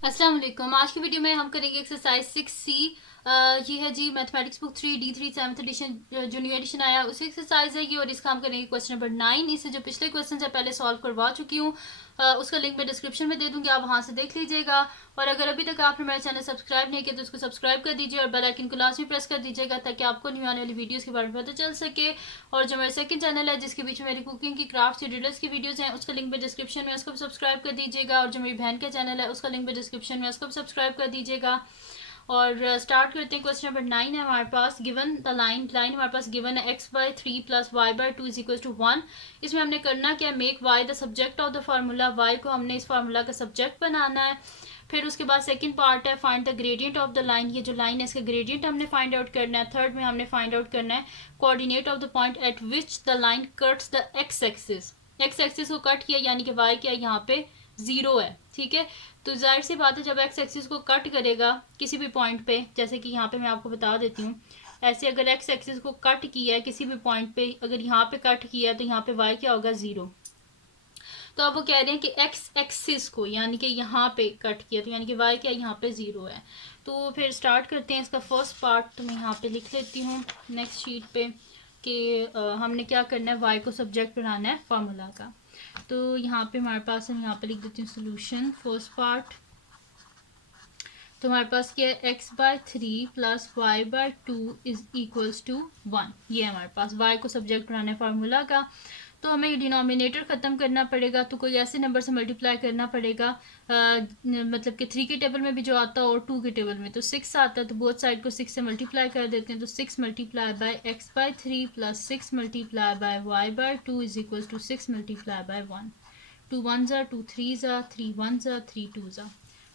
अस्सलाम वालेकुम। आज की वीडियो में हम करेंगे एक्सरसाइज 6C। ये है जी mathematics book 3D3 7th edition जो न्यू एडिशन आया उसी एक्सरसाइज है ये, और इसका हम करेंगे क्वेश्चन नंबर 9। इससे जो पिछले क्वेश्चन है पहले सॉल्व करवा चुकी हूँ, उसका लिंक मैं डिस्क्रिप्शन में दे दूंगी, आप वहां से देख लीजिएगा। और अगर अभी तक आपने मेरा चैनल सब्सक्राइब नहीं किया तो उसको सब्सक्राइब कर दीजिए और बेल आइकन को लाजमी प्रेस कर दीजिएगा ताकि आपको न्यू आने वाली वीडियोस के बारे में पता चल सके। और जो मेरा सेकंड चैनल है जिसके बीच में मेरी कुकिंग की, क्राफ्ट की, रिडल्स की वीडियोस हैं, उसका लिंक भी डिस्क्रिप्शन में, उसको भी सब्सक्राइब कर दीजिएगा। और जो मेरी बहन का चैनल है उसका लिंक भी डिस्क्रिप्शन में, उसको भी सब्सक्राइब कर दीजिएगा। और स्टार्ट करते हैं। क्वेश्चन नंबर 9 है हमारे पास। गिवन द लाइन हमारे पास गिवन है x/3 plus y/2 is equal to 1। इसमें हमने करना क्या, make y the subject of the formula, y को हमने इस फार्मूला का सब्जेक्ट बनाना है। फिर उसके बाद सेकंड पार्ट है find the gradient of the line, ये जो लाइन है इसका ग्रेडियंट हमने फाइंड आउट करना है। थर्ड में हमने फाइंड आउट करना है coordinate of the point eight which the line cuts the x axis, x axis को कट किया यानी कि y क्या यहाँ पे 0 है। ठीक है, तो जाहिर सी बात है जब एक्स एक्सिस को कट करेगा किसी भी पॉइंट पे, जैसे कि यहाँ पे मैं आपको बता देती हूँ, ऐसे अगर एक्स एक्सिस को कट किया है किसी भी पॉइंट पे, अगर यहाँ पे कट किया है तो यहाँ पे y क्या होगा 0। तो अब वो कह रहे हैं कि एक्स एक्सिस को यानी कि यहाँ पे कट किया तो यानी कि y क्या यहाँ पे 0 है। तो फिर स्टार्ट करते हैं इसका फर्स्ट पार्ट, तो मैं यहाँ पे लिख लेती हूँ नेक्स्ट शीट पे कि हमने क्या करना है, y को सब्जेक्ट बनाना है फार्मूला का। तो यहाँ पे हमारे पास, हम यहाँ पे लिख देती हूँ सोल्यूशन फर्स्ट पार्ट। तो हमारे पास क्या है, x/3 plus y/2 is equals to 1। ये हमारे पास y को सब्जेक्ट बनाना है फार्मूला का। तो हमें ये डिनोमिनेटर ख़त्म करना पड़ेगा, तो कोई ऐसे नंबर से मल्टीप्लाई करना पड़ेगा मतलब कि 3 के टेबल में भी जो आता है और 2 के टेबल में तो 6 आता है, तो बोथ साइड को 6 से मल्टीप्लाई कर देते हैं। तो 6 multiply by x/3 plus 6 multiply by y/2 is equal to 6 multiply by 1। 2 1s are 2 3s are 3 1s are 3 2s are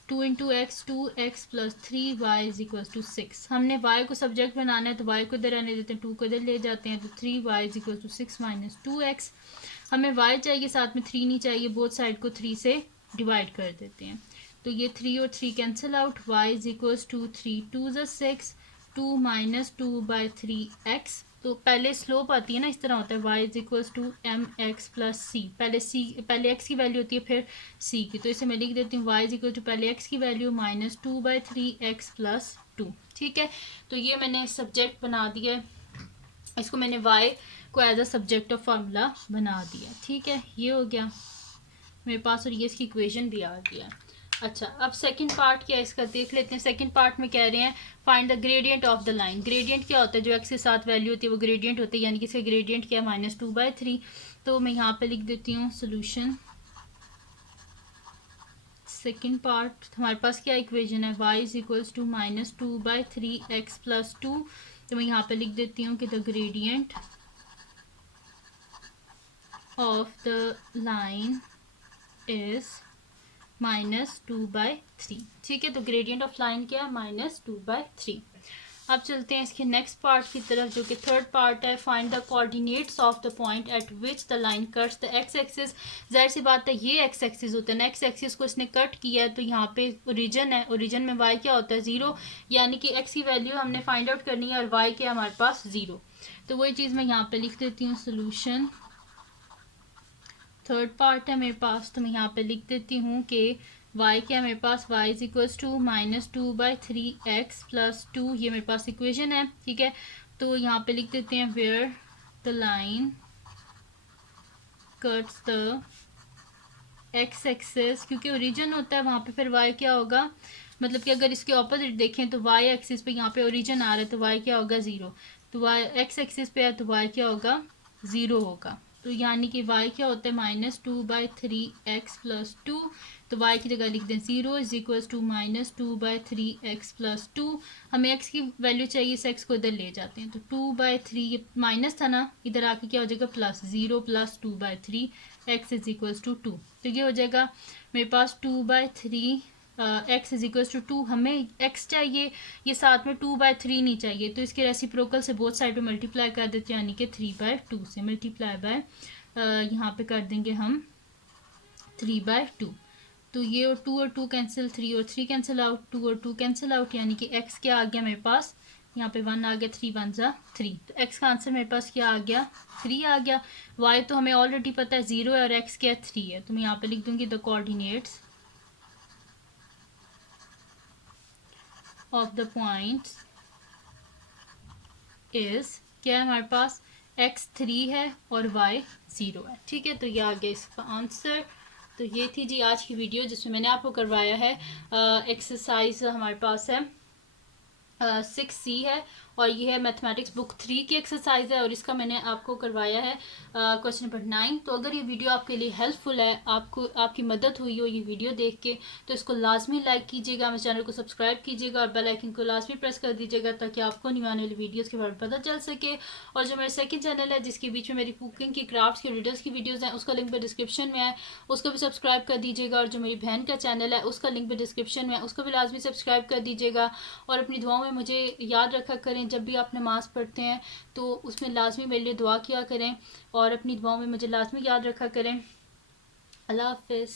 2 into x 2x plus 3y is equal to 6। हमने y को subject बनाना है तो y को इधर रहने देते हैं, 2 को इधर ले जाते हैं, तो 3y is equal to 6 minus 2x। हमें y चाहिए, साथ में 3 नहीं चाहिए, बोथ साइड को 3 से डिवाइड कर देते हैं। तो ये 3 और 3 cancel out, y is equal to 3 2 6 2 minus 2/3x। तो पहले स्लोप आती है ना, इस तरह होता है y is equal to mx plus C, पहले x की वैल्यू होती है फिर c की, तो इसे मैं लिख देती हूँ y इज इक्वल टू पहले x की वैल्यू माइनस 2/3x प्लस 2। ठीक है, तो ये मैंने सब्जेक्ट बना दिया है, इसको मैंने y को as a subject of formula बना दिया। ठीक है, ये हो गया मेरे पास, और ये इसकी इक्वेशन भी आ गया। अच्छा, अब सेकंड पार्ट क्या है इसका देख लेते हैं। सेकंड पार्ट में कह रहे हैं find the gradient of the line. Gradient क्या होता है, जो एक्स के साथ वैल्यू होती है वो ग्रेडियंट होती है, यानी कि इसका ग्रेडियंट क्या है -2/3। तो मैं यहाँ पे लिख देती हूँ सोल्यूशन सेकंड पार्ट। हमारे पास क्या इक्वेशन है, y is equals to -2/3x plus 2। तो मैं यहाँ पे लिख देती हूँ कि the gradient of the line is -2/3। ठीक है, तो ग्रेडियंट ऑफ लाइन क्या है -2/3। अब चलते हैं इसके नेक्स्ट पार्ट की तरफ जो कि थर्ड पार्ट है, find the coordinates of the point eight which the line cuts the x axis. जाहिर सी बात है ये एक्स एक्सिस होता है ना, एक्स एक्सिस को इसने कट किया है तो यहाँ पे ओरिजिन है, ओरिजिन में वाई क्या होता है 0, यानी कि एक्स की वैल्यू हमने फाइंड आउट करनी है और वाई क्या हमारे पास 0। तो वही चीज़ मैं यहाँ पे लिख देती हूँ सोल्यूशन थर्ड पार्ट है मेरे पास, तो मैं यहाँ पे लिख देती हूँ कि y क्या है मेरे पास, y is equals to -2/3x plus 2, ये मेरे पास इक्वेशन है। ठीक है, तो यहाँ पे लिख देते हैं where the line cuts the x axis, क्योंकि ओरिजिन होता है वहाँ पे फिर y क्या होगा, मतलब कि अगर इसके ऑपोजिट देखें तो y एक्सिस पे यहाँ पे ओरिजिन आ रहा है तो y क्या होगा 0, तो y x एक्सिस पे है तो y क्या होगा 0 होगा। तो यानी कि y क्या होता है -2/3x प्लस 2, तो y की जगह लिख दें 0 is equals to -2/3x plus 2। हमें x की वैल्यू चाहिए, इस x को इधर ले जाते हैं, तो 2/3 माइनस था ना, इधर आके क्या हो जाएगा plus 0 plus 2/3 x is equals to 2। तो ये हो जाएगा मेरे पास 2/3 x इज इक्वल्स टू 2। हमें x चाहिए, ये साथ में 2/3 नहीं चाहिए, तो इसके रेसिप्रोकल से बोथ साइड पे मल्टीप्लाई कर देते हैं, यानी कि 3/2 से मल्टीप्लाई बाय यहाँ पे कर देंगे हम 3/2। तो ये और 2 और 2 कैंसिल, 3 और 3 कैंसिल आउट, 2 और 2 कैंसिल आउट, यानी कि x क्या आ गया मेरे पास, यहाँ पे 1 आ गया, 3 1 3, तो x का आंसर मेरे पास क्या आ गया 3 आ गया। y तो हमें ऑलरेडी पता है 0 है और x क्या है 3 है, तो मैं यहाँ पे लिख दूंगी the coordinates of the points is, क्या है हमारे पास, x3 है और y 0 है। ठीक है, तो ये आ गया इसका आंसर। तो ये थी जी आज की वीडियो जिसमें मैंने आपको करवाया है एक्सरसाइज हमारे पास है 6C है, और ये है मैथमेटिक्स बुक 3 की एक्सरसाइज है, और इसका मैंने आपको करवाया है क्वेश्चन नंबर 9। तो अगर ये वीडियो आपके लिए हेल्पफुल है, आपको आपकी मदद हुई हो ये वीडियो देख के, तो इसको लाजमी लाइक कीजिएगा, मेरे चैनल को सब्सक्राइब कीजिएगा और बेल आइकन को लाजमी प्रेस कर दीजिएगा ताकि आपको नहीं आने वाली वीडियोज़ के बारे में पता चल सके। और जो मेरा सेकंड चैनल है जिसके बीच में मेरी कुकिंग की, क्राफ्ट्स की, रिडल्स की वीडियोज़ हैं, उसका लिंक भी डिस्क्रिप्शन में है, उसको भी सब्सक्राइब कर दीजिएगा। और जो मेरी बहन का चैनल है उसका लिंक भी डिस्क्रिप्शन में है, उसको भी लाजमी सब्सक्राइब कर दीजिएगा। और अपनी दुआओं में मुझे याद रखा करें, जब भी आप नमाज़ पढ़ते हैं तो उसमें लाजमी मेरे लिए दुआ किया करें और अपनी दुआओं में मुझे लाजमी याद रखा करें। अल्लाह हाफिज़।